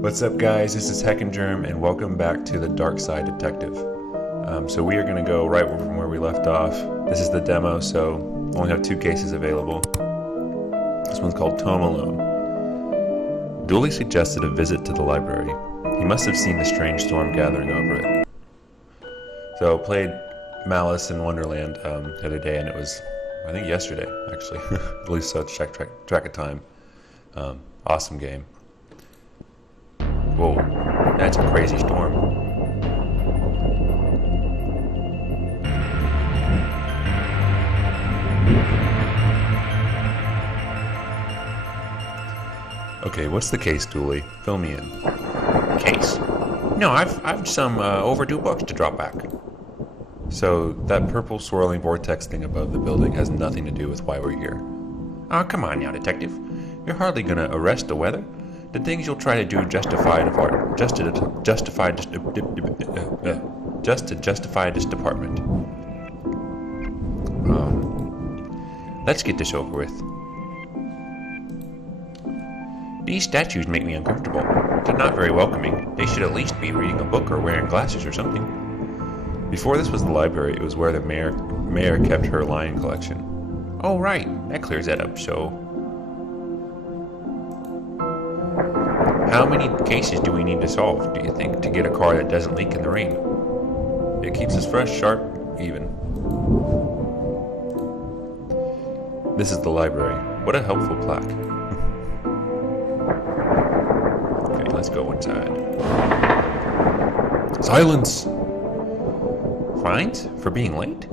What's up, guys? This is Heckengerm, and welcome back to the Darkside Detective. So we are going to go right from where we left off. This is the demo, so only have 2 cases available. This one's called Tome Alone. Dooley suggested a visit to the library. He must have seen the strange storm gathering over it. So played Malice in Wonderland the other day, and it was, I think, yesterday, actually. At least so check track of time. Awesome game. Whoa, that's a crazy storm. Okay, what's the case, Dooley? Fill me in. Case? No, I've some overdue books to drop back. So, that purple swirling vortex thing above the building has nothing to do with why we're here. Oh, come on now, detective. You're hardly gonna arrest the weather. The things you'll try to do just to justify this department. Let's get this over with. These statues make me uncomfortable. They're not very welcoming. They should at least be reading a book or wearing glasses or something. Before this was the library, it was where the mayor kept her lion collection. Oh, right. That clears that up, so... How many cases do we need to solve, do you think, to get a car that doesn't leak in the rain? It keeps us fresh, sharp, even. This is the library. What a helpful plaque. Okay, let's go inside. Silence! Fines? For being late?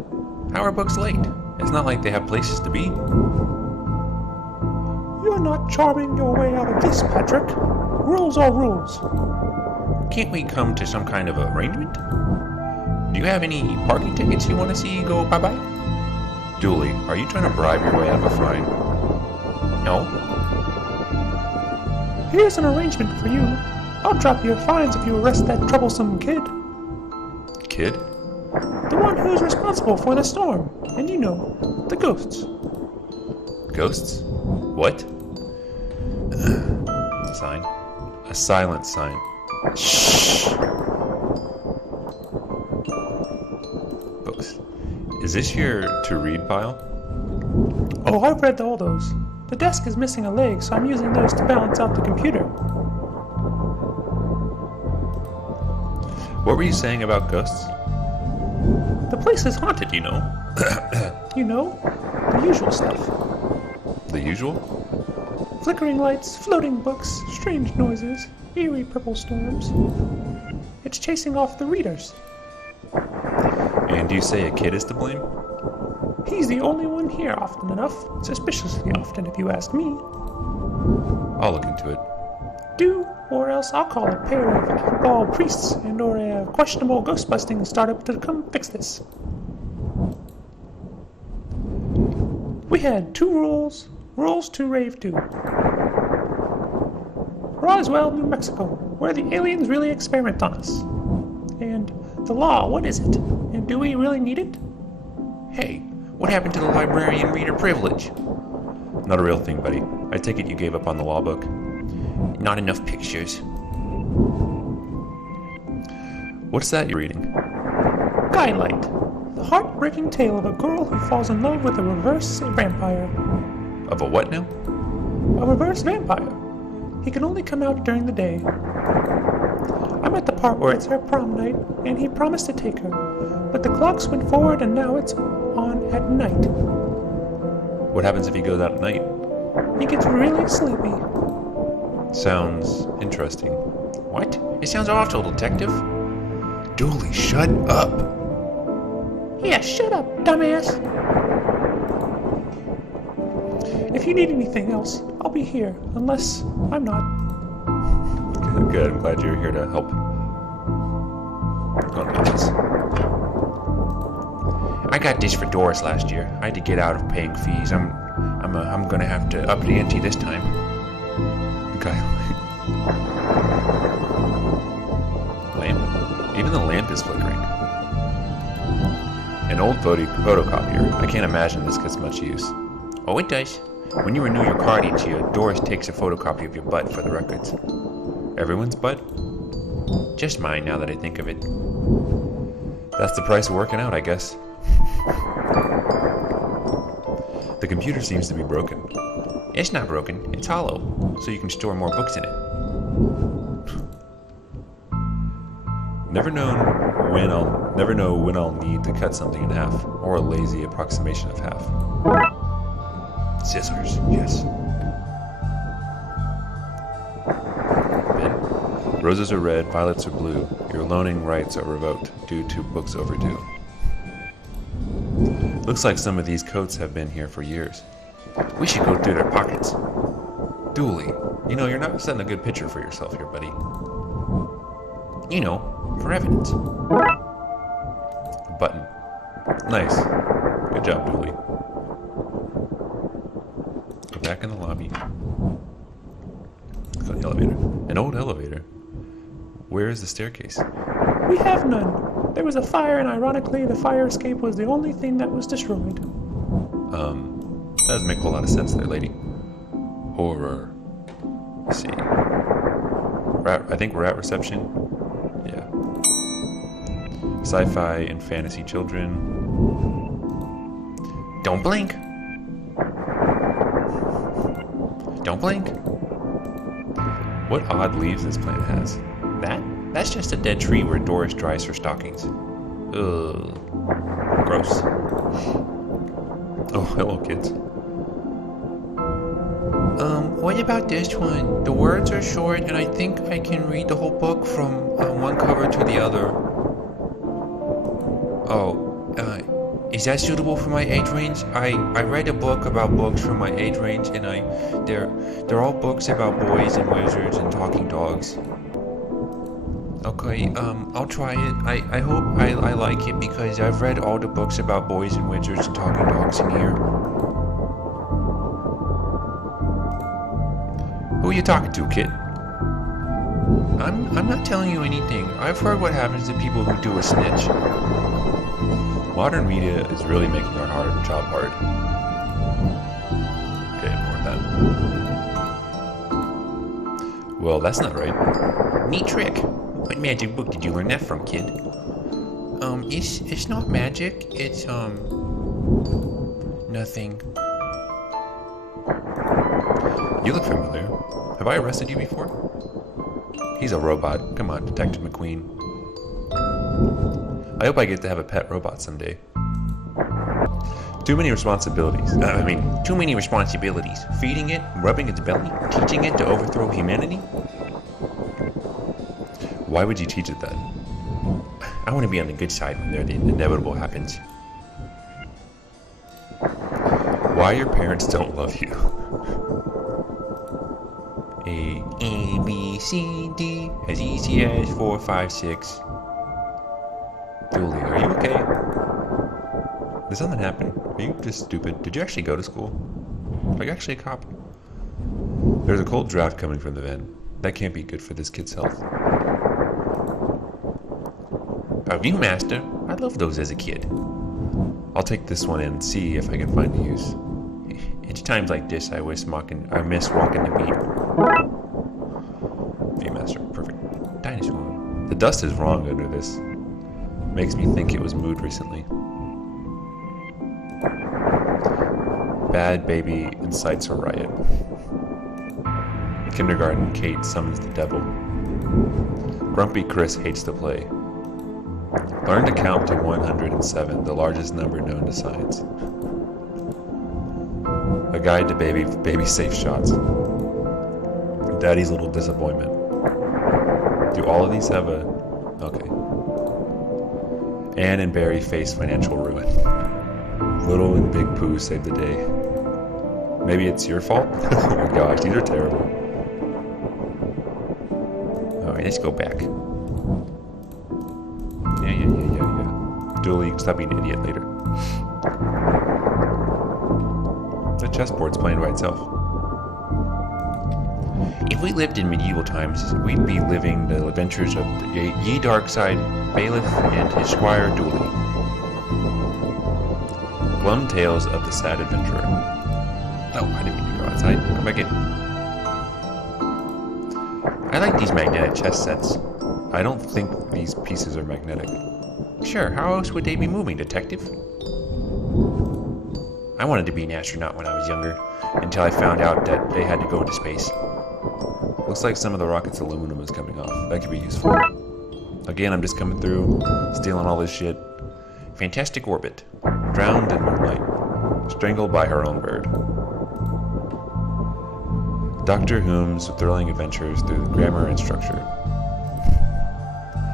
How are books late? It's not like they have places to be. You're not charming your way out of this, Patrick. Rules are rules. Can't we come to some kind of arrangement? Do you have any parking tickets you want to see go bye-bye? Dooley, are you trying to bribe your way out of a fine? No. Here's an arrangement for you. I'll drop your fines if you arrest that troublesome kid. Kid? The one who's responsible for the storm. And you know, the ghosts. Ghosts? What? Sign? A silent sign. Shh! Books. Is this your to-read pile? Oh, I've read all those. The desk is missing a leg, so I'm using those to balance out the computer. What were you saying about ghosts? The place is haunted, you know. You know, the usual stuff. The usual? Flickering lights, floating books, strange noises, eerie purple storms. It's chasing off the readers. And do you say a kid is to blame? He's the only one here often enough, suspiciously often if you ask me. I'll look into it. Do, or else I'll call a pair of oddball priests and or a questionable ghost-busting startup to come fix this. We had 2 rules to rave to. Roswell, New Mexico, where the aliens really experiment on us. And the law, what is it? And do we really need it? Hey, what happened to the librarian reader privilege? Not a real thing, buddy. I take it you gave up on the law book. Not enough pictures. What's that you're reading? Skylight, the heartbreaking tale of a girl who falls in love with a reverse vampire. Of a what now? A reverse vampire. He can only come out during the day. I'm at the part where it's her prom night, and he promised to take her, but the clocks went forward and now it's on at night. What happens if he goes out at night? He gets really sleepy. Sounds interesting. What? It sounds awful, detective. Dooley, shut up! Yeah, shut up, dumbass. If you need anything else, I'll be here, unless I'm not. Good, I'm glad you're here to help. Oh, goodness. I got this for Doris last year. I had to get out of paying fees. I'm gonna have to up the ante this time. Okay. Lamp? Even the lamp is flickering. An old photocopier. I can't imagine this gets much use. Oh, it does. When you renew your card each year, Doris takes a photocopy of your butt for the records. Everyone's butt? Just mine now that I think of it. That's the price of working out, I guess. The computer seems to be broken. It's not broken, it's hollow, so you can store more books in it. Never know when I'll need to cut something in half, or a lazy approximation of half. Scissors, yes. Ben, roses are red, violets are blue. Your loaning rights are revoked due to books overdue. Looks like some of these coats have been here for years. We should go through their pockets. Dooley, you know, you're not setting a good picture for yourself here, buddy. You know, for evidence. Button. Nice. Good job, Dooley. Go back in the lobby. Let's go to the elevator. An old elevator. Where is the staircase? We have none. There was a fire, and ironically, the fire escape was the only thing that was destroyed. That doesn't make a whole lot of sense there, lady. Horror. Let's see. I think we're at reception. Yeah. Sci-fi and fantasy children. Don't blink. Don't blink. What odd leaves this plant has? That's just a dead tree where Doris dries her stockings. Ugh. Gross. Oh, hello, kids. What about this one? The words are short, and I think I can read the whole book from one cover to the other. Oh, is that suitable for my age range? I read a book about books from my age range, and they're all books about boys and wizards and talking dogs. Okay, I'll try it. I hope I like it because I've read all the books about boys and wizards and talking dogs in here. Who are you talking to, kid? I'm not telling you anything. I've heard what happens to people who do a snitch. Modern media is really making our job hard. Okay, more of that. Well, that's not right. Neat trick. What magic book did you learn that from, kid? It's not magic. It's nothing. You look familiar. Have I arrested you before? He's a robot. Come on, Detective McQueen. I hope I get to have a pet robot someday. Too many responsibilities. Too many responsibilities. Feeding it, rubbing its belly, teaching it to overthrow humanity. Why would you teach it that? I want to be on the good side when the inevitable happens. Why your parents don't love you? A, B, C, D, as easy as 4, 5, 6. Dooley, are you okay? Did something happen? Are you just stupid? Did you actually go to school? Are you actually a cop? There's a cold draft coming from the vent. That can't be good for this kid's health. A Viewmaster? I loved those as a kid. I'll take this one and see if I can find a use. It's times like this I miss walking the beat. Viewmaster, perfect. Dinosaur. The dust is wrong under this. Makes me think it was moved recently. Bad baby incites a riot. Kindergarten, Kate summons the devil. Grumpy Chris hates to play. Learn to count to 107, the largest number known to science. A guide to baby safe shots. Daddy's little disappointment. Do all of these have a... Okay. Anne and Barry face financial ruin. Little and Big Pooh save the day. Maybe it's your fault? Oh my gosh, these are terrible. Alright, let's go back. Yeah. Dooley, stop being an idiot later. The chessboard's playing by itself. If we lived in medieval times, we'd be living the adventures of ye Darkside bailiff and his squire Dooley. Glum tales of the sad adventurer. Oh, I didn't mean to go outside. Come back in. I like these magnetic chess sets. I don't think these pieces are magnetic. Sure, how else would they be moving, Detective? I wanted to be an astronaut when I was younger, until I found out that they had to go into space. Looks like some of the rocket's aluminum is coming off. That could be useful. Again, I'm just coming through, stealing all this shit. Fantastic orbit. Drowned in moonlight. Strangled by her own bird. Dr. Hume's thrilling adventures through the grammar and structure.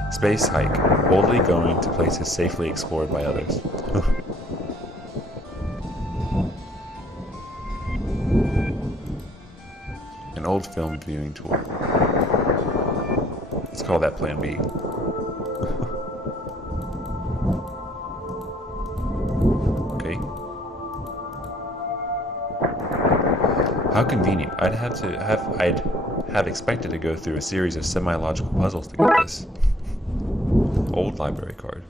Space hike. Boldly going to places safely explored by others. An old film viewing tool. Let's call that Plan B. Okay. How convenient. I'd have expected to go through a series of semi-logical puzzles to get this. Old library card.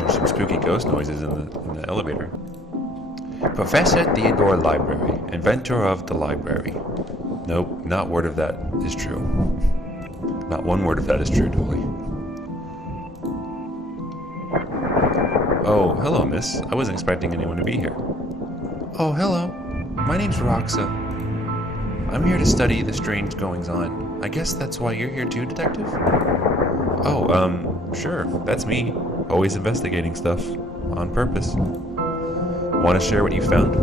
There's some spooky ghost noises in the elevator. Professor Theodore Library, inventor of the library. Nope, not word of that is true. Not one word of that is true, Dooley. Oh, hello, miss. I wasn't expecting anyone to be here. Oh, hello. My name's Roxa. I'm here to study the strange goings-on. I guess that's why you're here too, Detective? Oh, sure, that's me. Always investigating stuff. On purpose. Want to share what you found?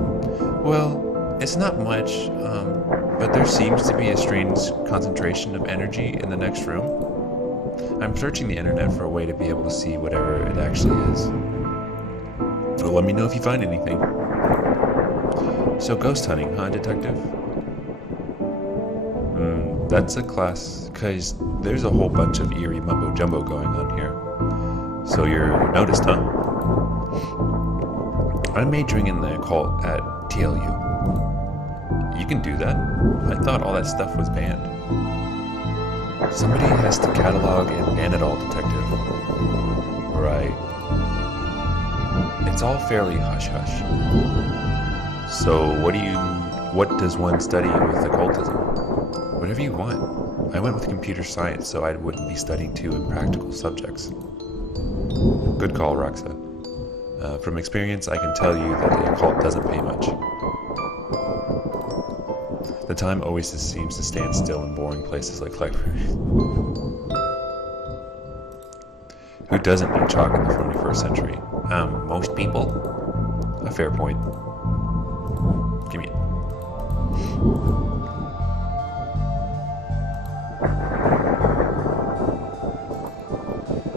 Well, it's not much, but there seems to be a strange concentration of energy in the next room. I'm searching the internet for a way to be able to see whatever it actually is. So let me know if you find anything. So ghost hunting, huh, Detective? That's a class, cause there's a whole bunch of eerie mumbo-jumbo going on here. So you're noticed, huh? I'm majoring in the occult at TLU. You can do that? I thought all that stuff was banned. Somebody has to catalog and ban it all, Detective. Right. It's all fairly hush-hush. So what does one study with occultism? Whatever you want. I went with computer science so I wouldn't be studying too impractical subjects. Good call, Roxa. From experience, I can tell you that the occult doesn't pay much. The time always just seems to stand still in boring places like libraries. Who doesn't need chalk in the 21st century? Most people. A fair point. Give me it.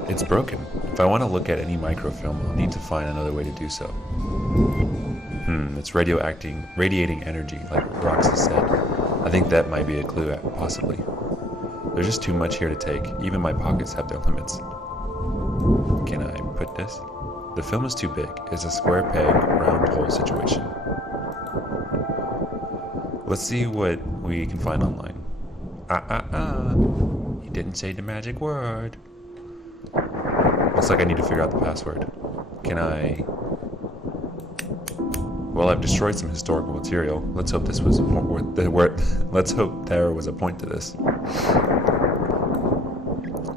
It's broken. If I want to look at any microfilm, I'll need to find another way to do so. It's radiating energy, like Roxa said. I think that might be a clue, possibly. There's just too much here to take. Even my pockets have their limits. Can I put this? The film is too big. It's a square peg, round hole situation. Let's see what we can find online. You didn't say the magic word. Looks like I need to figure out the password. Can I... Well, I've destroyed some historical material. Let's hope this was let's hope there was a point to this.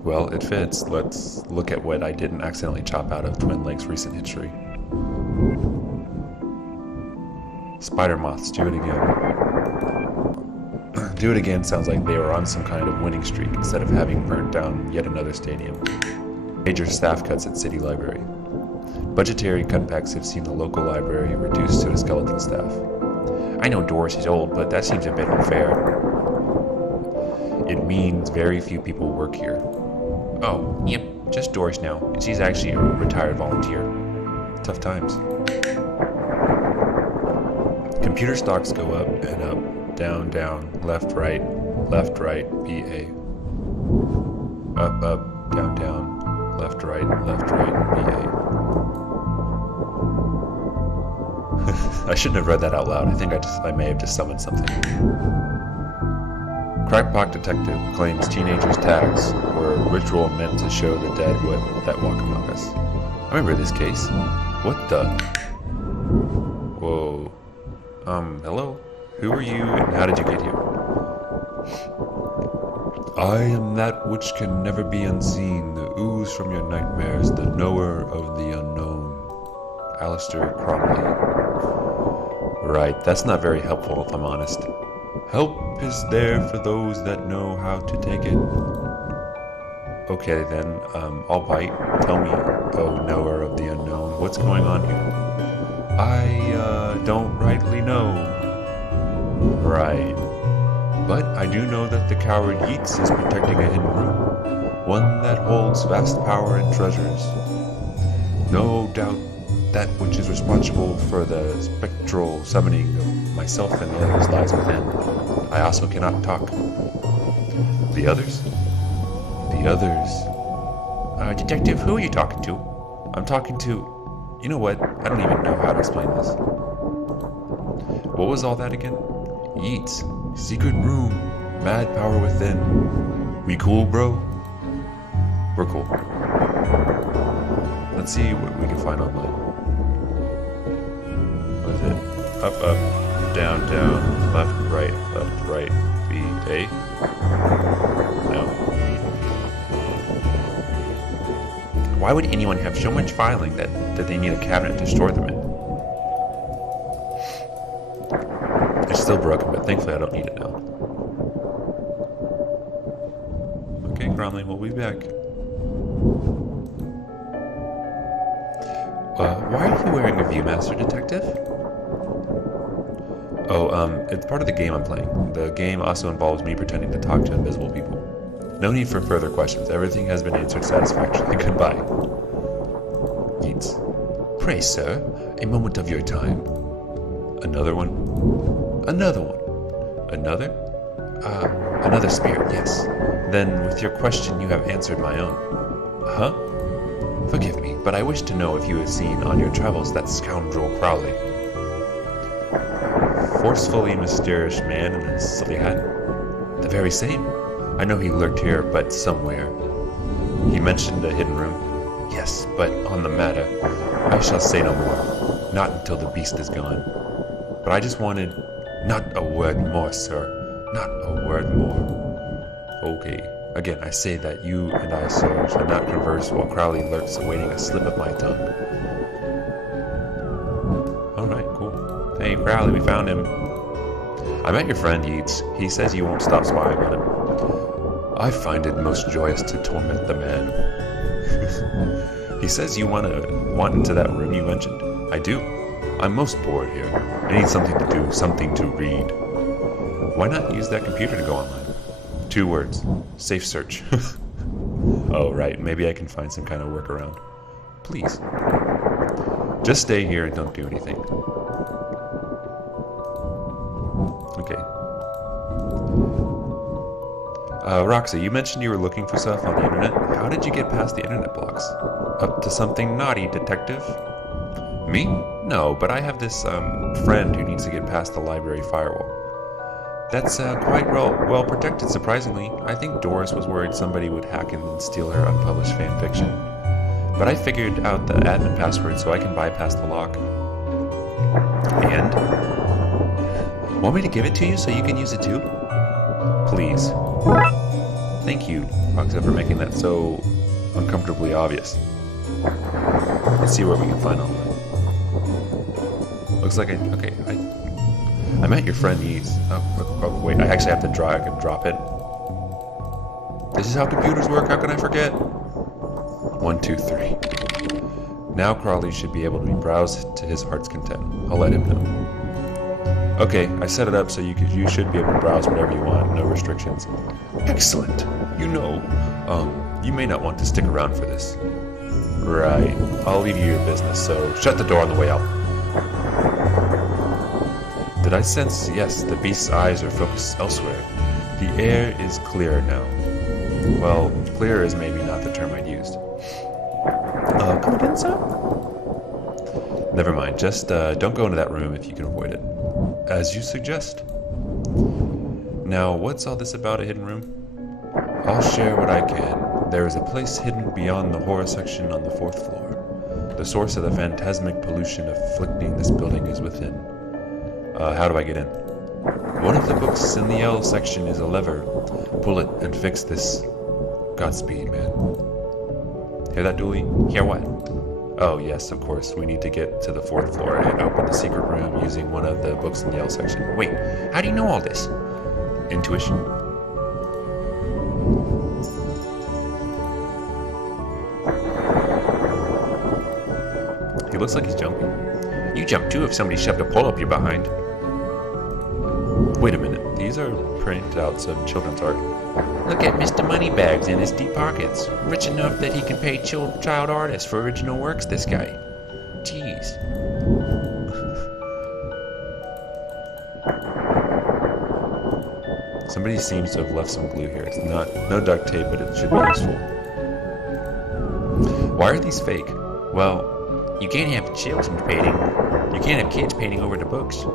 Well, it fits. Let's look at what I didn't accidentally chop out of Twin Lakes' recent history. Spider moths, do it again. Do it again sounds like they were on some kind of winning streak instead of having burnt down yet another stadium. Major staff cuts at City Library. Budgetary cutbacks have seen the local library reduced to a skeleton staff. I know Doris is old, but that seems a bit unfair. It means very few people work here. Oh, yep, just Doris now. And she's actually a retired volunteer. Tough times. Computer stocks go up and up, down, down, left, right, BA. Up, up, down, down, left, right, BA. I shouldn't have read that out loud. I think I may have just summoned something. Crackpot detective claims teenagers' tags were a ritual meant to show the dead that walk among us. I remember this case. What the? Whoa. Hello? Who are you and how did you get here? I am that which can never be unseen, the ooze from your nightmares, the knower of the unknown. Alistair Cromley. Right, that's not very helpful if I'm honest. Help is there for those that know how to take it. Okay then, I'll bite. Tell me, oh knower of the unknown, what's going on here? I don't rightly know. Right. But I do know that the coward Yeats is protecting a hidden room, one that holds vast power and treasures. No doubt that which is responsible for the spectral summoning of myself and the others lies within. I also cannot talk. The others? The others. Detective, who are you talking to? I'm talking to... You know what? I don't even know how to explain this. What was all that again? Yeats. Secret room. Mad power within. We cool, bro? We're cool. Let's see what we can find online. What is it? Up, up, down, down, left, right, B, A? No. Why would anyone have so much filing that they need a cabinet to store them in? It's still broken, but thankfully I don't need it now. Okay, Cromley, we'll be back. Why are you wearing a Viewmaster, Detective? Oh, it's part of the game I'm playing. The game also involves me pretending to talk to invisible people. No need for further questions. Everything has been answered satisfactorily. Goodbye. Yeats. Pray, sir, a moment of your time. Another one? Another one. Another? Another spirit, yes. Then, with your question, you have answered my own. Huh? Forgive me, but I wish to know if you have seen on your travels that scoundrel Crowley. Forcefully mysterious man in a silly hat? The very same. I know he lurked here, but somewhere. He mentioned a hidden room? Yes, but on the matter, I shall say no more. Not until the beast is gone. But I just wanted... Not a word more, sir. Not a word more. Okay. Again, I say that you and I, sir, shall not converse while Crowley lurks awaiting a slip of my tongue. Alright, cool. Hey, Crowley, we found him. I met your friend Yeats. He says you won't stop spying on him. I find it most joyous to torment the man. He says you want into that room you mentioned. I do. I'm most bored here. I need something to do, something to read. Why not use that computer to go online? 2 words. Safe search. Oh, right. Maybe I can find some kind of workaround. Please. Just stay here and don't do anything. Okay. Roxy, you mentioned you were looking for stuff on the internet. How did you get past the internet blocks? Up to something naughty, Detective. Me? No, but I have this, friend who needs to get past the library firewall. That's quite well protected, surprisingly. I think Doris was worried somebody would hack in and steal her unpublished fan fiction. But I figured out the admin password so I can bypass the lock. And? Want me to give it to you so you can use it too? Please. Thank you, Roxa, for making that so uncomfortably obvious. Let's see what we can find online. Looks like I met your friend Yeats. Oh, wait, I actually have to drag and drop it. This is how computers work, how can I forget? 1, 2, 3. Now Crowley should be able to be browsed to his heart's content. I'll let him know. Okay, I set it up so you should be able to browse whatever you want, no restrictions. Excellent. You know, you may not want to stick around for this. Right, I'll leave you your business, so shut the door on the way out. Did I sense? Yes, the beast's eyes are focused elsewhere. The air is clearer now. Well, clearer is maybe not the term I'd used. Come again, sir? Never mind, just don't go into that room if you can avoid it. As you suggest. Now, what's all this about a hidden room? I'll share what I can. There is a place hidden beyond the horror section on the 4th floor. The source of the phantasmic pollution afflicting this building is within. How do I get in? One of the books in the L section is a lever. Pull it and fix this. Godspeed, man. Hear that, Dooley? Hear what? Oh, yes, of course. We need to get to the 4th floor and open the secret room using one of the books in the L section. Wait, how do you know all this? Intuition. He looks like he's jumping. You jump too if somebody shoved a pole up your behind. Wait a minute. These are printouts of children's art. Look at Mr. Moneybags in his deep pockets. Rich enough that he can pay child artists for original works, this guy. Jeez. Somebody seems to have left some glue here. It's no duct tape, but it should be useful. Why are these fake? Well, you can't have children painting. You can't have kids painting over the books.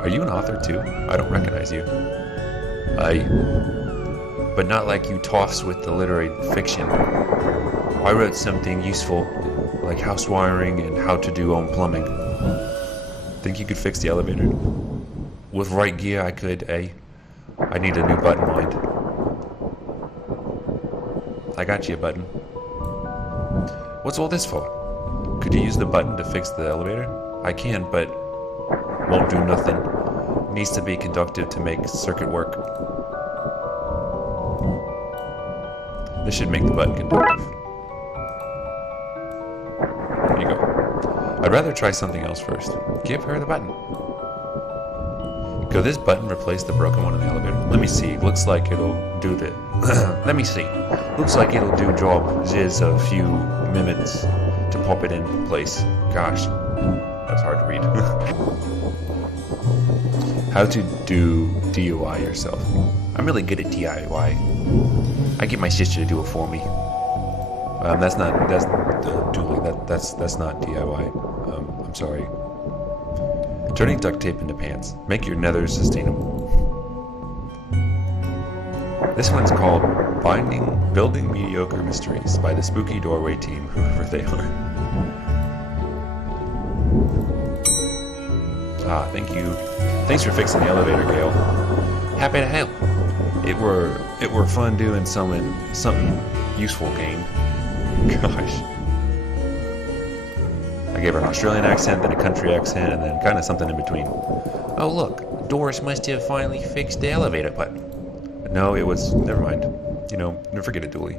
Are you an author too? I don't recognize you. But not like you toffs with the literary fiction. I wrote something useful, like house wiring and how to do home plumbing. Think you could fix the elevator? With right gear, I could, eh? I need a new button wind. I got you a button. What's all this for? Could you use the button to fix the elevator? I can, but won't do nothing. Needs to be conductive to make circuit work. This should make the button conductive. There you go. I'd rather try something else first. Give her the button. Could this button replace the broken one in the elevator? Let me see. Looks like it'll do the... Let me see. Looks like it'll do job is a few minutes to pop it in place. Gosh, that's hard to read. How to do DIY yourself. I'm really good at DIY. I get my sister to do it for me. That's Dooley. That's not DIY. I'm sorry. Turning duct tape into pants. Make your nethers sustainable. This one's called Building Mediocre Mysteries by the Spooky Doorway team, whoever they are. Ah, thank you. Thanks for fixing the elevator, Gail. Happy to help. It were fun doing something useful, Kane. Gosh. I gave her an Australian accent, then a country accent, and then kind of something in between. Oh look, Doris must have finally fixed the elevator button. No, it was... never mind. You know, never forget it, Dooley.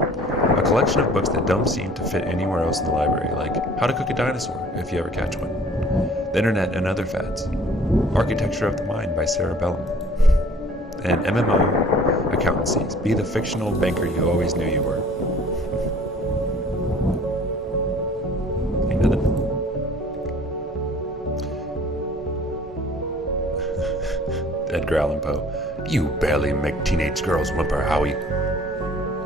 A collection of books that don't seem to fit anywhere else in the library, like How to Cook a Dinosaur, if you ever catch one. The Internet and Other Fads. Architecture of the Mind by Sarah Bellum. And MMO Accountancies. Be the fictional banker you always knew you were. Ain't nothing. Edgar Allan Poe. You barely make teenage girls whimper, Howie.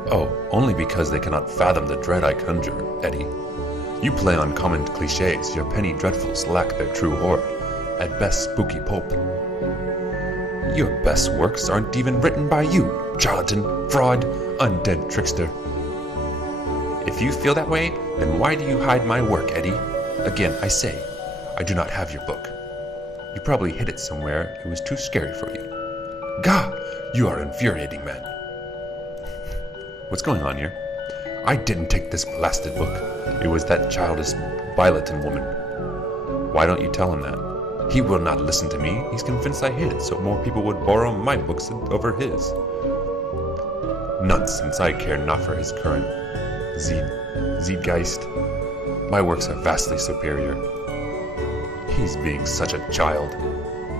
Oh, only because they cannot fathom the dread I conjure, Eddie. You play on common cliches, your penny dreadfuls lack their true horror, at best spooky pulp. Your best works aren't even written by you, charlatan, fraud, undead trickster. If you feel that way, then why do you hide my work, Eddie? Again, I say, I do not have your book. You probably hid it somewhere, it was too scary for you. Gah! You are infuriating, man. What's going on here? I didn't take this blasted book. It was that childish Bileton woman. Why don't you tell him that? He will not listen to me. He's convinced I hid it so more people would borrow my books over his. Nonsense, I care not for his current Zeitgeist. My works are vastly superior. He's being such a child.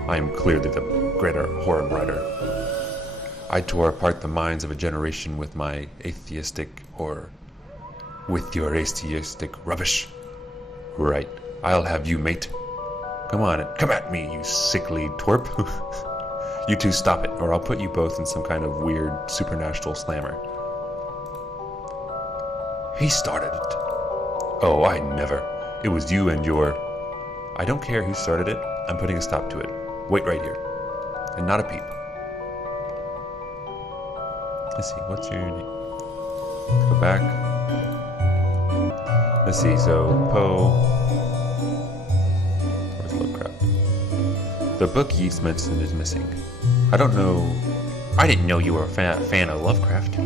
I am clearly the greater horror writer. I tore apart the minds of a generation with my atheistic horror. With your atheistic rubbish. Right, I'll have you, mate. Come on, come at me, you sickly twerp. You two stop it, or I'll put you both in some kind of weird supernatural slammer. He started it. Oh, I never. It was you and your... I don't care who started it. I'm putting a stop to it. Wait right here. And not a peep. Let's see, what's your name? Go back. Let's see, so Poe... Where's Lovecraft? The book Yeats mentioned is missing. I don't know. I didn't know you were a fan of Lovecraft.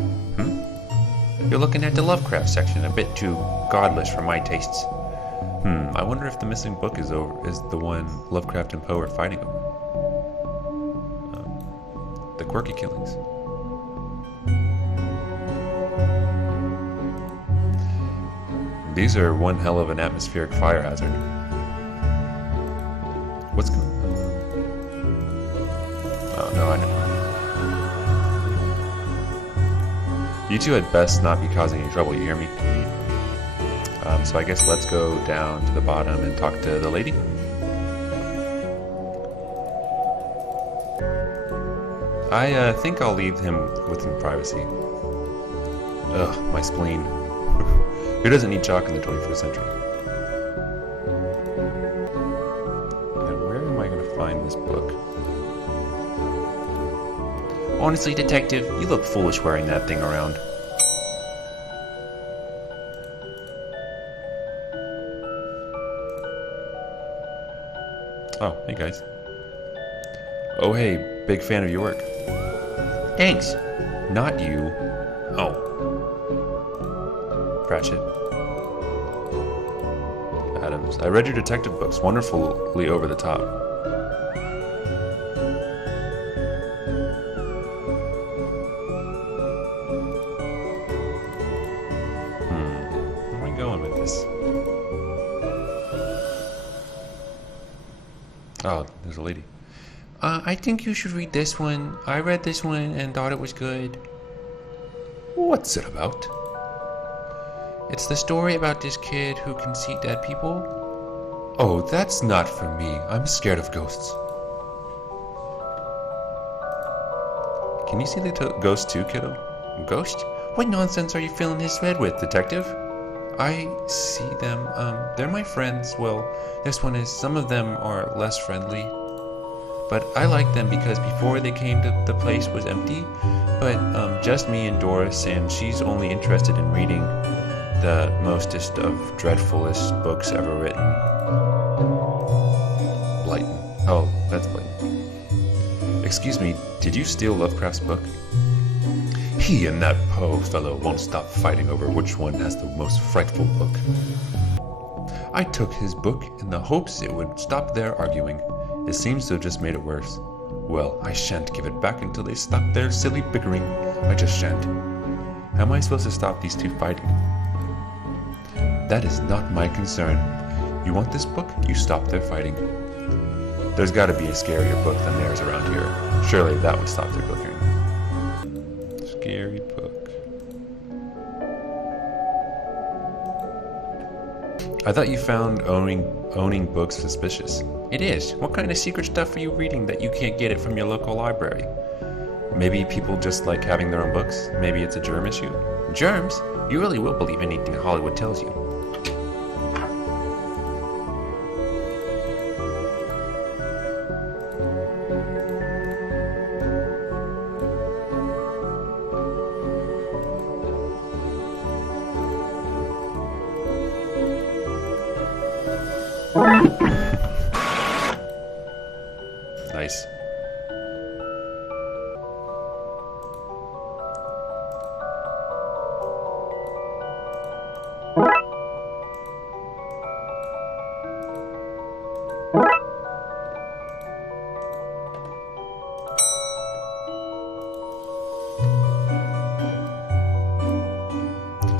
You're looking at the Lovecraft section, a bit too godless for my tastes. I wonder if the missing book is the one Lovecraft and Poe are fighting over. The quirky killings. These are one hell of an atmospheric fire hazard. What's going on? Oh, no, I know. You two had best not be causing any trouble, you hear me? So I guess let's go down to the bottom and talk to the lady. I think I'll leave him within privacy. Ugh, my spleen. Who doesn't need chalk in the 21st century? And where am I going to find this book? Honestly, Detective, you look foolish wearing that thing around. Oh, hey guys. Oh hey, big fan of your work. Thanks. Not you. Oh. Pratchett. Adams. I read your detective books, wonderfully over the top. Where am I going with this? Oh, there's a lady. I think you should read this one. I read this one and thought it was good. What's it about? It's the story about this kid who can see dead people. Oh, that's not for me. I'm scared of ghosts. Can you see the ghost too, kiddo? Ghost? What nonsense are you filling his head with, detective? I see them. They're my friends. Well, this one is. Some of them are less friendly. But I like them because before they came to the place was empty. But just me and Doris, and she's only interested in reading the mostest of dreadfulest books ever written. Blyton. Oh, that's Blyton. Excuse me, did you steal Lovecraft's book? He and that Poe fellow won't stop fighting over which one has the most frightful book. I took his book in the hopes it would stop their arguing. It seems to have just made it worse. Well, I shan't give it back until they stop their silly bickering. I just shan't. How am I supposed to stop these two fighting? That is not my concern. You want this book? You stop their fighting. There's gotta be a scarier book than theirs around here. Surely that would stop their bickering. Scary book. I thought you found owning books suspicious. It is. What kind of secret stuff are you reading that you can't get it from your local library? Maybe people just like having their own books. Maybe it's a germ issue. Germs? You really will believe anything Hollywood tells you. Nice.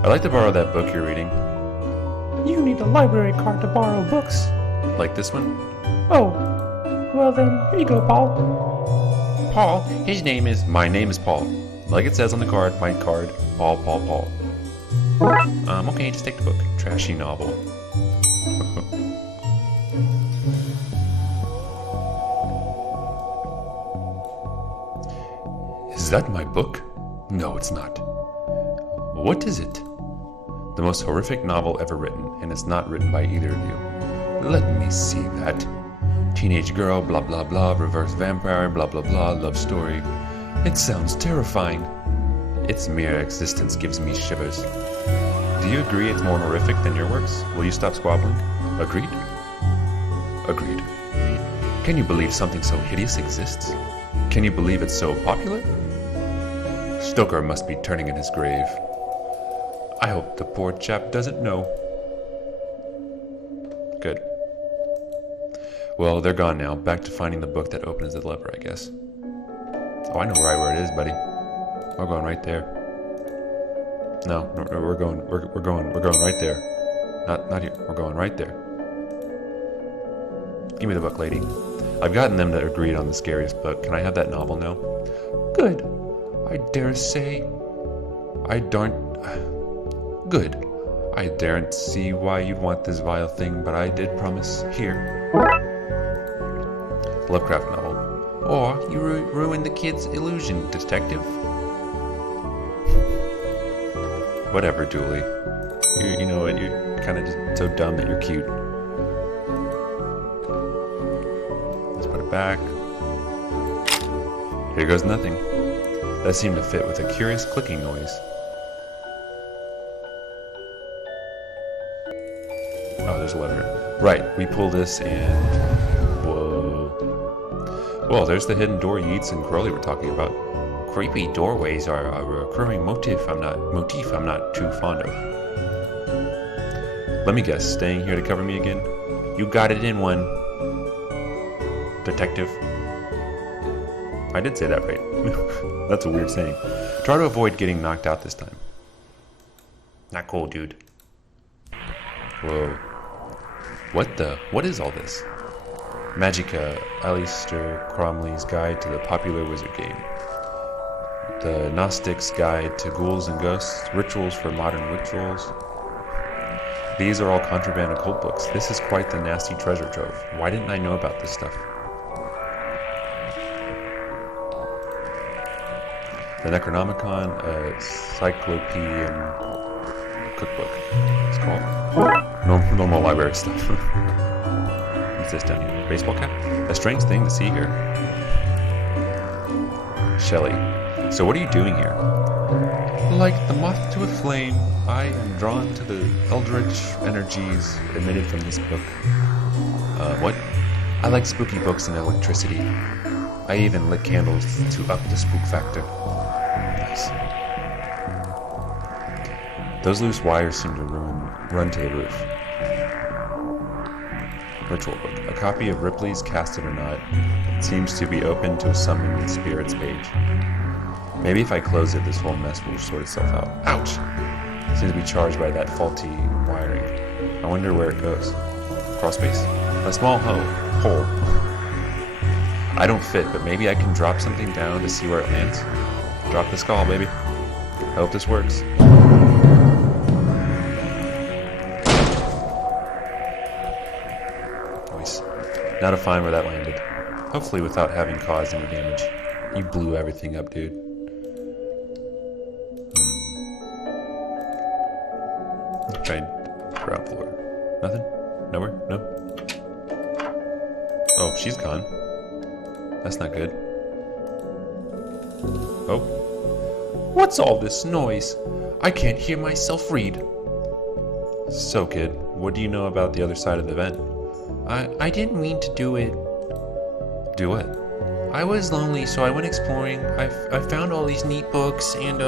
I'd like to borrow that book you're reading. You need a library card to borrow books. Like this one? Oh, well then, here you go, Paul. Paul? My name is Paul. Like it says on the card, my card, Paul. Okay, just take the book. Trashy novel. Is that my book? No, it's not. What is it? The most horrific novel ever written, and it's not written by either of you. Let me see that. Teenage girl, blah blah blah, reverse vampire, blah blah blah, love story. It sounds terrifying. Its mere existence gives me shivers. Do you agree it's more horrific than your works? Will you stop squabbling? Agreed? Agreed. Can you believe something so hideous exists? Can you believe it's so popular? Stoker must be turning in his grave. I hope the poor chap doesn't know. Good. Well, they're gone now. Back to finding the book that opens the lever, I guess. Oh, I know right where it is, buddy. We're going right there. No, we're going right there. Not here. We're going right there. Give me the book, lady. I've gotten them to agree on the scariest book. Can I have that novel now? Good. I dare say I daren't. Good. I daren't see why you'd want this vile thing, but I did promise. Here. Lovecraft novel. Or you ruined the kid's illusion, detective. Whatever, Dooley. You know what? You're kind of just so dumb that you're cute. Let's put it back. Here goes nothing. That seemed to fit with a curious clicking noise. Oh, there's a lever. Right, we pull this and... Whoa. Well, there's the hidden door Yeats and Crowley were talking about. Creepy doorways are a recurring motif I'm not too fond of. Let me guess, staying here to cover me again? You got it in one, detective. I did say that right. That's a weird saying. Try to avoid getting knocked out this time. Not cool, dude. Whoa. What is all this? Magica, Aleister Crowley's Guide to the Popular Wizard Game. The Gnostic's Guide to Ghouls and Ghosts, Rituals for Modern Rituals. These are all contraband occult books. This is quite the nasty treasure trove. Why didn't I know about this stuff? The Necronomicon, a Cyclopean cookbook. It's called normal library stuff. What's this down here? Baseball cap? A strange thing to see here. Shelley. So what are you doing here? Like the moth to a flame, I am drawn to the eldritch energies emitted from this book. What? I like spooky books and electricity. I even lit candles to up the spook factor. Nice. Those loose wires seem to run to the roof. Ritual book. A copy of Ripley's Cast It or Not. It seems to be open to a summoned spirits page. Maybe if I close it, this whole mess will sort itself out. Ouch! Seems to be charged by that faulty wiring. I wonder where it goes. Crawl space? A small hole. I don't fit, but maybe I can drop something down to see where it lands. Drop the skull, baby. I hope this works. Nice. Now to find where that landed. Hopefully without having caused any damage. You blew everything up, dude. Try ground floor. Nothing? Nowhere? No? Oh, she's gone. That's not good. Oh. What's all this noise? I can't hear myself read. So, kid, what do you know about the other side of the vent? I didn't mean to do it. Do what? I was lonely, so I went exploring. I found all these neat books, and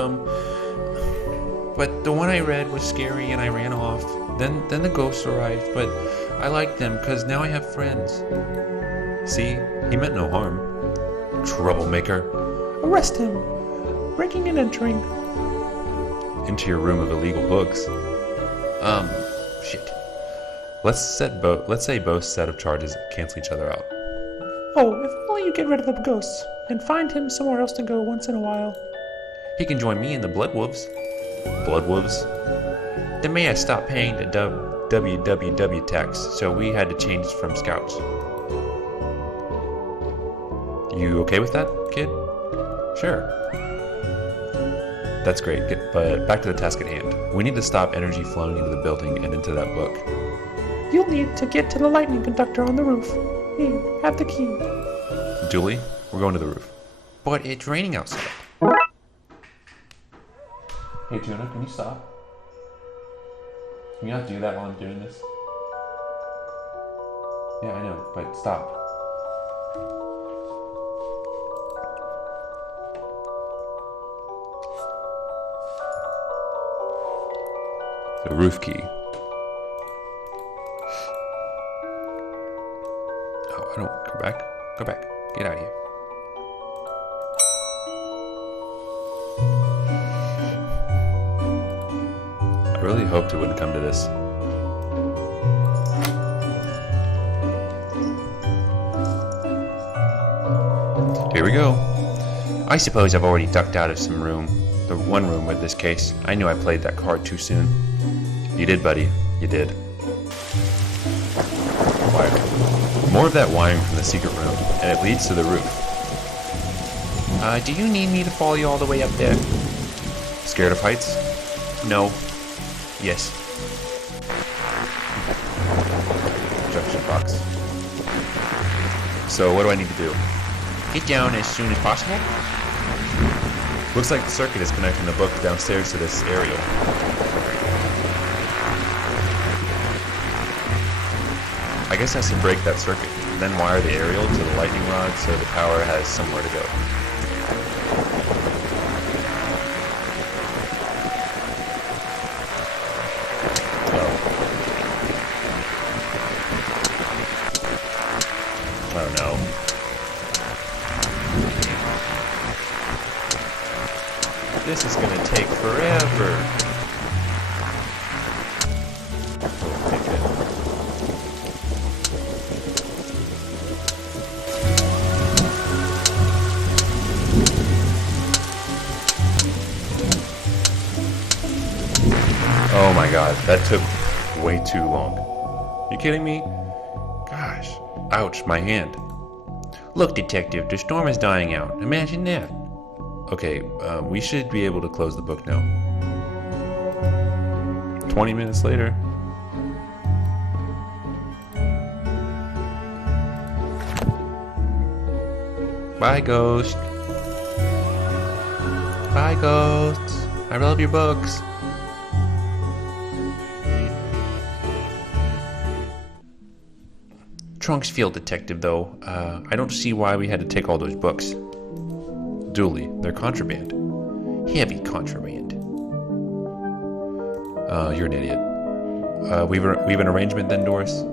but the one I read was scary, and I ran off. Then the ghosts arrived, but I liked them because now I have friends. See, he meant no harm. Troublemaker. Arrest him. Breaking and entering. Into your room of illegal books. Shit. Let's say both set of charges cancel each other out. Oh, if only you get rid of the ghosts and find him somewhere else to go once in a while. He can join me in the Blood Wolves. Blood Wolves? The mayor stopped paying the WWW tax, so we had to change from scouts. You okay with that, kid? Sure. That's great, but back to the task at hand. We need to stop energy flowing into the building and into that book. You'll need to get to the lightning conductor on the roof. Here, have the key. Dooley, we're going to the roof. But it's raining outside. Hey, Tuna, can you stop? Can you not do that while I'm doing this? Yeah, I know, but stop. The roof key. Oh, I don't. Go back. Go back. Get out of here. I really hoped it wouldn't come to this. Here we go. I suppose I've already ducked out of some room. The one room with this case. I knew I played that card too soon. You did, buddy. You did. Wire. More of that wiring from the secret room, and it leads to the roof. Do you need me to follow you all the way up there? Scared of heights? No. Yes. Junction box. So what do I need to do? Get down as soon as possible. Looks like the circuit is connecting the book downstairs to this aerial. I guess I should break that circuit, then wire the aerial to the lightning rod so the power has somewhere to go. Oh no. This is gonna take forever. Oh my god, that took way too long. You kidding me? Gosh. Ouch, my hand. Look, Detective, the storm is dying out. Imagine that. Okay, we should be able to close the book now. 20 minutes later. Bye, Ghost. Bye, Ghosts. I love your books. Trunks Field Detective, though. I don't see why we had to take all those books. Dooley, they're contraband. Heavy contraband. You're an idiot. We've an arrangement then, Doris?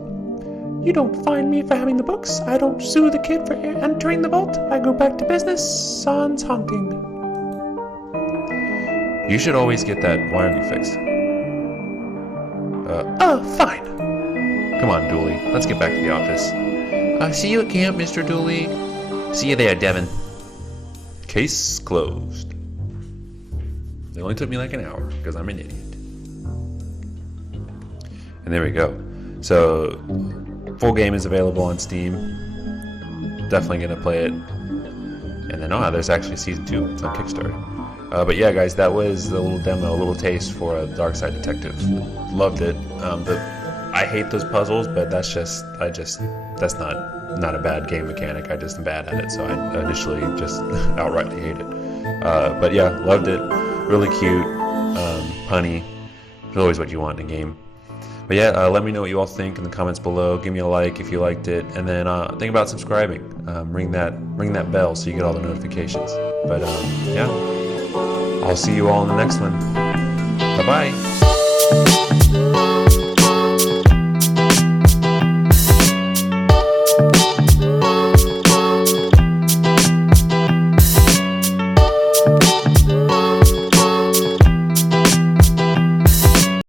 You don't fine me for having the books. I don't sue the kid for entering the vault. I go back to business sans haunting. You should always get that wiring fixed. Fine. Come on, Dooley. Let's get back to the office. See you at camp, Mr. Dooley. See you there, Devin. Case closed. It only took me like an hour because I'm an idiot. And there we go. So, full game is available on Steam. Definitely gonna play it. And then, there's actually season 2. It's on Kickstarter. But yeah, guys, that was the little demo, a little taste for Darkside Detective. Loved it. I hate those puzzles, but that's not a bad game mechanic. I just am bad at it, so I initially just outrightly hate it. But yeah, loved it. Really cute, punny. It's always what you want in a game. But yeah, let me know what you all think in the comments below. Give me a like if you liked it, and then think about subscribing. Ring that bell so you get all the notifications. But yeah, I'll see you all in the next one. Bye bye.